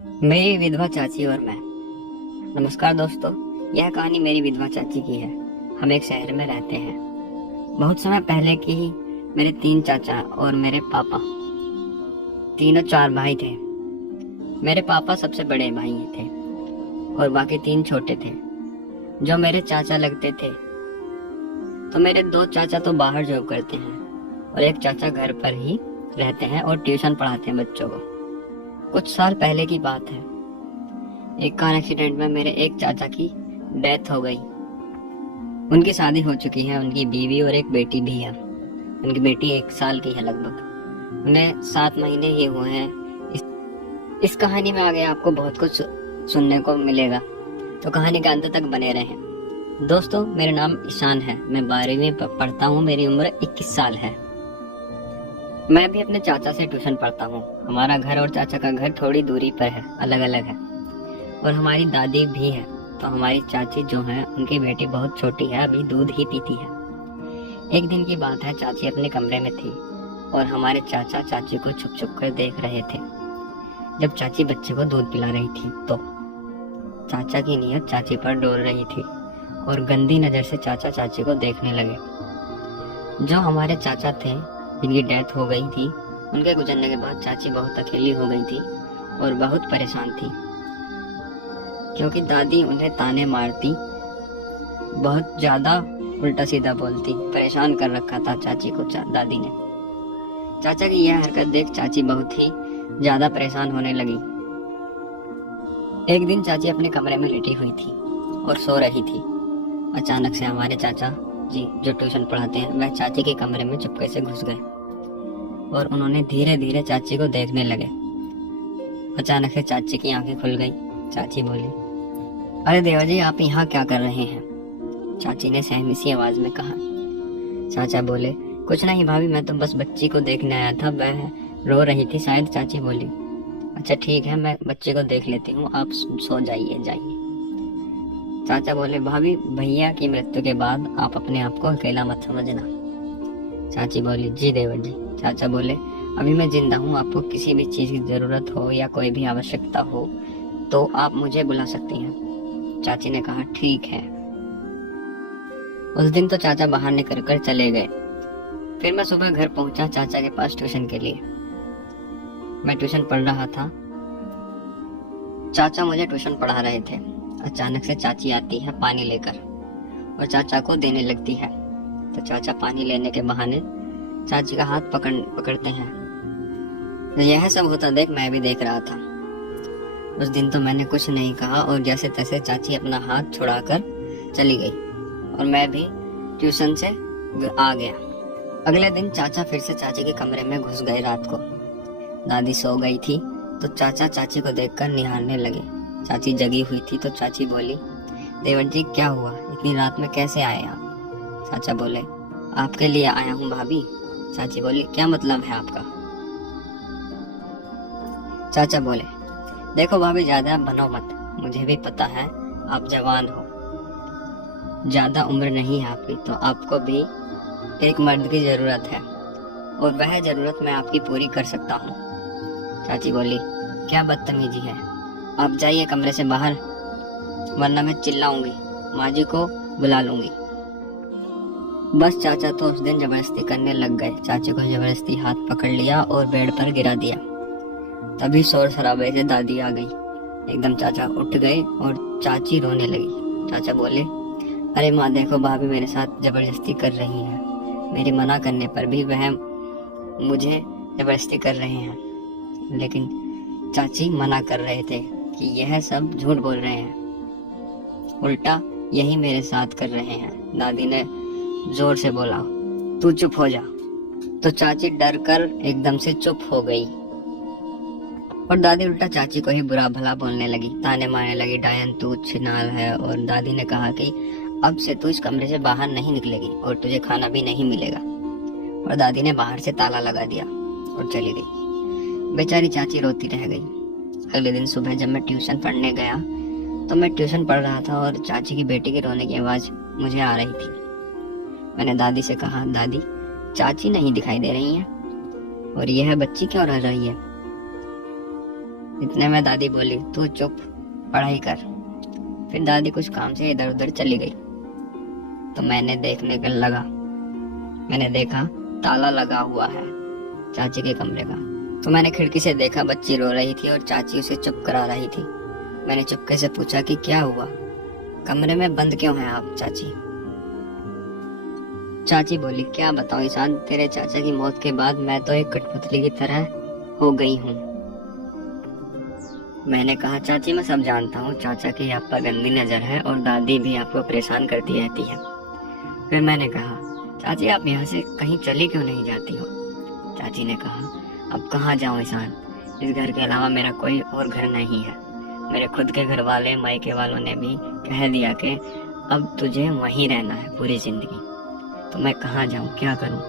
मेरी विधवा चाची और मैं। नमस्कार दोस्तों, यह कहानी मेरी विधवा चाची की है। हम एक शहर में रहते हैं। बहुत समय पहले की ही मेरे 3 चाचा और मेरे पापा, तीनों 4 भाई थे। मेरे पापा सबसे बड़े भाई थे और बाकी 3 छोटे थे जो मेरे चाचा लगते थे। तो मेरे 2 चाचा तो बाहर जॉब करते हैं और एक चाचा घर पर ही रहते हैं और ट्यूशन पढ़ाते हैं बच्चों को। कुछ साल पहले की बात है। एक कार एक्सीडेंट में मेरे एक चाचा की डेथ हो गई। उनकी शादी हो चुकी है, उनकी बीवी और एक बेटी भी है। उनकी बेटी 1 साल की है लगभग। उन्हें 7 महीने ही हुए हैं। इस कहानी में आगे आपको बहुत कुछ सुनने को मिलेगा, तो कहानी के अंत तक बने रहें। दोस्तों, मेरा नाम ईशान है। मैं 12वीं पढ़ता हूँ। मेरी उम्र 21 साल है। मैं भी अपने चाचा से ट्यूशन पढ़ता हूँ। हमारा घर और चाचा का घर थोड़ी दूरी पर है, अलग अलग है। और हमारी दादी भी है। तो हमारी चाची जो है, उनकी बेटी बहुत छोटी है, अभी दूध ही पीती है। एक दिन की बात है, चाची अपने कमरे में थी और हमारे चाचा चाची को छुप छुप कर देख रहे थे। जब चाची बच्चे को दूध पिला रही थी तो चाचा की नीयत चाची पर डोल रही थी और गंदी नजर से चाचा चाची को देखने लगे। जो हमारे चाचा थे, जिनकी डेथ हो गई थी, उनके गुजरने के बाद चाची बहुत अकेली हो गई थी और बहुत परेशान थी, क्योंकि दादी उन्हें ताने मारती, बहुत ज्यादा उल्टा सीधा बोलती। परेशान कर रखा था चाची को दादी ने। चाचा की यह हरकत देख चाची बहुत ही ज्यादा परेशान होने लगी। एक दिन चाची अपने कमरे में लेटी हुई थी और सो रही थी। अचानक से हमारे चाचा जी, जो ट्यूशन पढ़ाते हैं, वह चाची के कमरे में चुपके से घुस गए और उन्होंने धीरे धीरे चाची को देखने लगे। अचानक से चाची की आंखें खुल गई। चाची बोली, अरे देवा जी, आप यहाँ क्या कर रहे हैं? चाची ने सहमी सी आवाज में कहा। चाचा बोले, कुछ नहीं भाभी, मैं तो बस बच्ची को देखने आया था, वह रो रही थी शायद। चाची बोली, अच्छा ठीक है, मैं बच्चे को देख लेती हूँ, आप सो जाइए। चाचा बोले, भाभी, भैया की मृत्यु के बाद आप अपने आप को अकेला मत समझना। चाची बोली, जी देवर जी। चाचा बोले, अभी मैं जिंदा हूँ, आपको किसी भी चीज की जरूरत हो या कोई भी आवश्यकता हो तो आप मुझे बुला सकती हैं। चाची ने कहा, ठीक है। उस दिन तो चाचा बाहर निकल कर चले गए। फिर मैं सुबह घर पहुंचा चाचा के पास ट्यूशन के लिए। मैं ट्यूशन पढ़ रहा था, चाचा मुझे ट्यूशन पढ़ा रहे थे। अचानक से चाची आती है पानी लेकर और चाचा को देने लगती है। तो चाचा पानी लेने के बहाने चाची का हाथ पकड़ते हैं। तो यह सब होता देख मैं भी देख रहा था। उस दिन तो मैंने कुछ नहीं कहा और जैसे तैसे चाची अपना हाथ छुड़ाकर चली गई और मैं भी ट्यूशन से आ गया। अगले दिन चाचा फिर से चाची के कमरे में घुस गए। रात को दादी सो गई थी तो चाचा चाची को देखकर निहारने लगे। चाची जगी हुई थी तो चाची बोली, देवर जी, क्या हुआ? इतनी रात में कैसे आए आप? चाचा बोले, आपके लिए आया हूँ भाभी। चाची बोली, क्या मतलब है आपका? चाचा बोले, देखो भाभी, ज्यादा बनो मत, मुझे भी पता है आप जवान हो, ज्यादा उम्र नहीं है आपकी, तो आपको भी एक मर्द की जरूरत है और वह जरूरत मैं आपकी पूरी कर सकता हूँ। चाची बोली, क्या बदतमीजी है, आप जाइए कमरे से बाहर, वरना मैं चिल्लाऊंगी, माँ जी को बुला लूंगी। बस चाचा तो उस दिन जबरदस्ती करने लग गए। चाची को जबरदस्ती हाथ पकड़ लिया और बेड पर गिरा दिया। तभी शोर शराबे से दादी आ गई। एकदम चाचा उठ गए और चाची रोने लगी। चाचा बोले, अरे माँ, देखो भाभी मेरे साथ जबरदस्ती कर रही है, मेरे मना करने पर भी वह मुझे जबरदस्ती कर रहे हैं। लेकिन चाची मना कर रहे थे कि यह सब झूठ बोल रहे हैं, उल्टा यही मेरे साथ कर रहे हैं। दादी ने जोर से बोला, तू चुप हो जा। तो चाची डर कर एकदम से चुप हो गई और दादी उल्टा चाची को ही बुरा भला बोलने लगी, ताने मारने लगी, डायन तू छिनाल है। और दादी ने कहा कि अब से तू इस कमरे से बाहर नहीं निकलेगी और तुझे खाना भी नहीं मिलेगा। और दादी ने बाहर से ताला लगा दिया और चली गई। बेचारी चाची रोती रह गई। अगले दिन सुबह जब मैं ट्यूशन पढ़ने गया तो मैं ट्यूशन पढ़ रहा था और चाची की बेटी के रोने की आवाज मुझे आ रही थी। मैंने दादी से कहा, दादी, चाची नहीं दिखाई दे रही है और यह बच्ची क्यों रो रही है? इतने में दादी बोली, तू चुप, पढ़ाई कर। फिर दादी कुछ काम से इधर उधर चली गई तो मैंने देखने का लगा। मैंने देखा ताला लगा हुआ है चाची के कमरे का। तो मैंने खिड़की से देखा बच्ची रो रही थी और चाची उसे चुप करा रही थी। मैंने चुपके से पूछा कि क्या हुआ, कमरे में बंद क्यों हैं आप चाची? चाची बोली, क्या बताऊं ईशान, तेरे चाचा की मौत के बाद मैं तो एक कठपुतली की तरह हो गई हूँ। मैंने कहा, चाची मैं सब जानता हूँ, चाचा की आप पर गंदी नजर है और दादी भी आपको परेशान करती रहती है। फिर मैंने कहा, चाची आप यहाँ से कहीं चली क्यों नहीं जाती हो? चाची ने कहा, अब कहाँ जाऊँ ईशान, इस घर के अलावा मेरा कोई और घर नहीं है। मेरे खुद के घर वाले मायके वालों ने भी कह दिया कि अब तुझे वहीं रहना है पूरी जिंदगी। तो मैं कहाँ जाऊँ, क्या करूँ?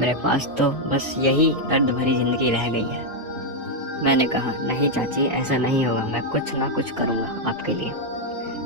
मेरे पास तो बस यही दर्द भरी जिंदगी रह गई है। मैंने कहा, नहीं चाची ऐसा नहीं होगा, मैं कुछ ना कुछ करूँगा आपके लिए।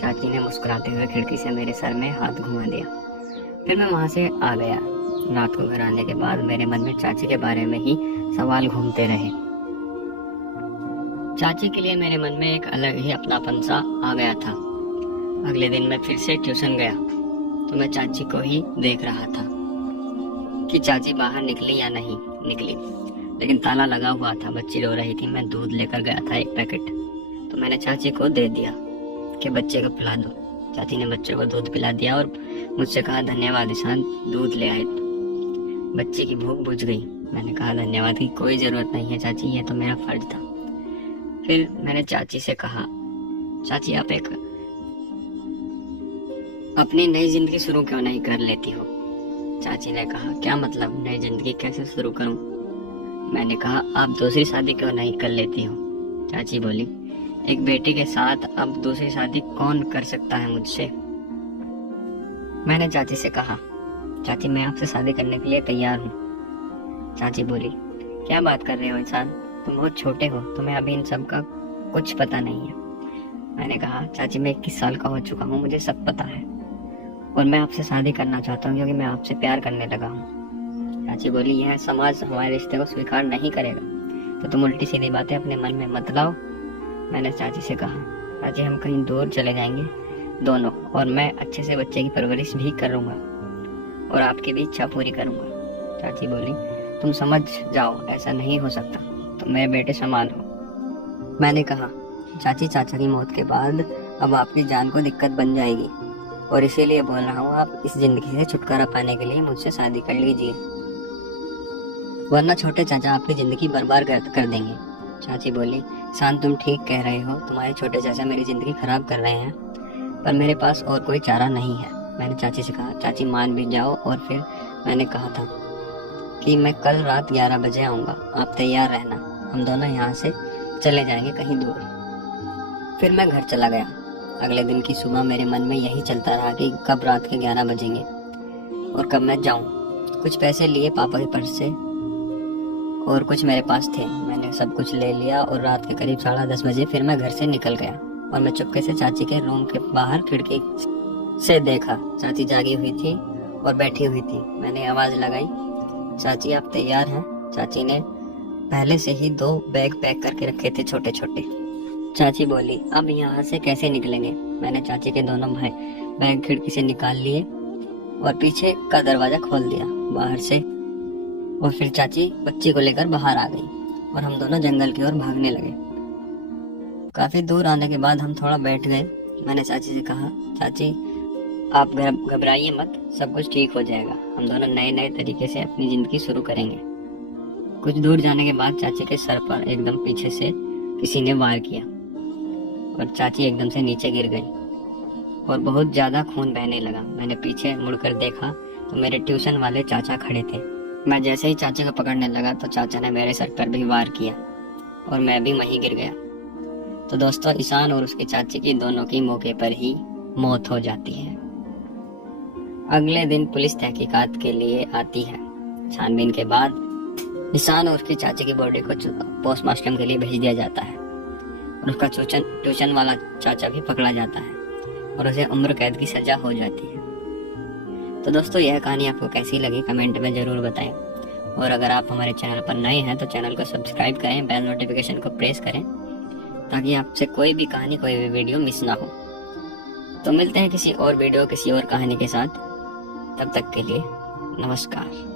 चाची ने मुस्कुराते हुए खिड़की से मेरे सर में हाथ घुमा दिया। फिर मैं वहाँ से आ गया। रात को घर आने के बाद मेरे मन में चाची के बारे में ही सवाल घूमते रहे। चाची के लिए मेरे मन में एक अलग ही अपनापन सा आ गया था। अगले दिन मैं फिर से ट्यूशन गया तो मैं चाची को ही देख रहा था कि चाची बाहर निकली या नहीं निकली, लेकिन ताला लगा हुआ था। बच्ची रो रही थी। मैं दूध लेकर गया था एक पैकेट, तो मैंने चाची को दे दिया कि बच्चे को पिला दो। चाची ने बच्चे को दूध पिला दिया और मुझसे कहा, धन्यवाद ईशान, दूध ले आए। बच्चे की भूख बुझ गई। मैंने कहा, धन्यवाद की कोई जरूरत नहीं है चाची, ये तो मेरा फर्ज था। फिर मैंने चाची से कहा, चाची आप एक अपनी नई जिंदगी शुरू क्यों नहीं कर लेती हो? चाची ने कहा, क्या मतलब नई जिंदगी कैसे शुरू करूं? मैंने कहा, आप दूसरी शादी क्यों नहीं कर लेती हो? चाची बोली, एक बेटी के साथ अब दूसरी शादी कौन कर सकता है मुझसे? मैंने चाची से कहा, चाची मैं आपसे शादी करने के लिए तैयार हूँ। चाची बोली, क्या बात कर रहे हो इंसान, तुम बहुत छोटे हो, तुम्हें अभी इन सब का कुछ पता नहीं है। मैंने कहा, चाची मैं 21 साल का हो चुका हूँ, मुझे सब पता है और मैं आपसे शादी करना चाहता हूँ क्योंकि मैं आपसे प्यार करने लगा हूँ। चाची बोली, यह समाज हमारे रिश्ते को स्वीकार नहीं करेगा, तो तुम उल्टी सीधी बातें अपने मन में मत लाओ। मैंने चाची से कहा, चाची हम कहीं दूर चले जाएंगे दोनों, और मैं अच्छे से बच्चे की परवरिश भी करूँगा और आपकी भी इच्छा पूरी करूँगा। चाची बोली, तुम समझ जाओ, ऐसा नहीं हो सकता, तुम मेरे बेटे समान हो। मैंने कहा, चाची चाचा की मौत के बाद अब आपकी जान को दिक्कत बन जाएगी और इसीलिए बोल रहा हूँ, आप इस जिंदगी से छुटकारा पाने के लिए मुझसे शादी कर लीजिए, वरना छोटे चाचा आपकी जिंदगी बर्बाद कर देंगे। चाची बोली, शान तुम ठीक कह रहे हो, तुम्हारे छोटे चाचा मेरी जिंदगी खराब कर रहे हैं, पर मेरे पास और कोई चारा नहीं है। मैंने चाची से कहा, चाची मान भी जाओ। और फिर मैंने कहा था कि मैं कल रात 11 बजे आऊँगा, आप तैयार रहना, हम दोनों यहाँ से चले जाएंगे कहीं दूर। फिर मैं घर चला गया। अगले दिन की सुबह मेरे मन में यही चलता रहा कि कब रात के 11 बजेंगे और कब मैं जाऊँ। कुछ पैसे लिए पापा के पर्स से और कुछ मेरे पास थे, मैंने सब कुछ ले लिया और रात के करीब 10:30 बजे फिर मैं घर से निकल गया और मैं चुपके से चाची के रूम के बाहर खिड़की से देखा। चाची जागी हुई थी और बैठी हुई थी। मैंने आवाज लगाई, चाची आप तैयार हैं? चाची ने पहले से ही 2 बैग पैक करके रखे थे छोटे छोटे। चाची बोली, अब यहाँ से कैसे निकलेंगे? मैंने चाची के दोनों बैग खिड़की से निकाल लिए और पीछे का दरवाजा खोल दिया बाहर से, और फिर चाची बच्ची को लेकर बाहर आ गई और हम दोनों जंगल की ओर भागने लगे। काफी दूर आने के बाद हम थोड़ा बैठ गए। मैंने चाची से कहा, चाची आप घबराइए मत, सब कुछ ठीक हो जाएगा, हम दोनों नए नए तरीके से अपनी जिंदगी शुरू करेंगे। कुछ दूर जाने के बाद चाची के सर पर एकदम पीछे से किसी ने वार किया और चाची एकदम से नीचे गिर गई और बहुत ज्यादा खून बहने लगा। मैंने पीछे मुड़कर देखा तो मेरे ट्यूशन वाले चाचा खड़े थे। मैं जैसे ही चाचा को पकड़ने लगा तो चाचा ने मेरे सर पर भी वार किया और मैं भी वहीं गिर गया। तो दोस्तों, ईशान और उसकी चाची की दोनों की मौके पर ही मौत हो जाती है। अगले दिन पुलिस तहकीकात के लिए आती है। छानबीन के बाद ईशान और उसकी चाची की बॉडी को पोस्टमार्टम के लिए भेज दिया जाता है और उसका ट्यूशन वाला चाचा भी पकड़ा जाता है और उसे उम्र कैद की सजा हो जाती है। तो दोस्तों, यह कहानी आपको कैसी लगी कमेंट में जरूर बताएं और अगर आप हमारे चैनल पर नए हैं तो चैनल को सब्सक्राइब करें, बेल नोटिफिकेशन को प्रेस करें ताकि आपसे कोई भी कहानी, कोई भी वीडियो मिस ना हो। तो मिलते हैं किसी और वीडियो, किसी और कहानी के साथ। तब तक के लिए नमस्कार।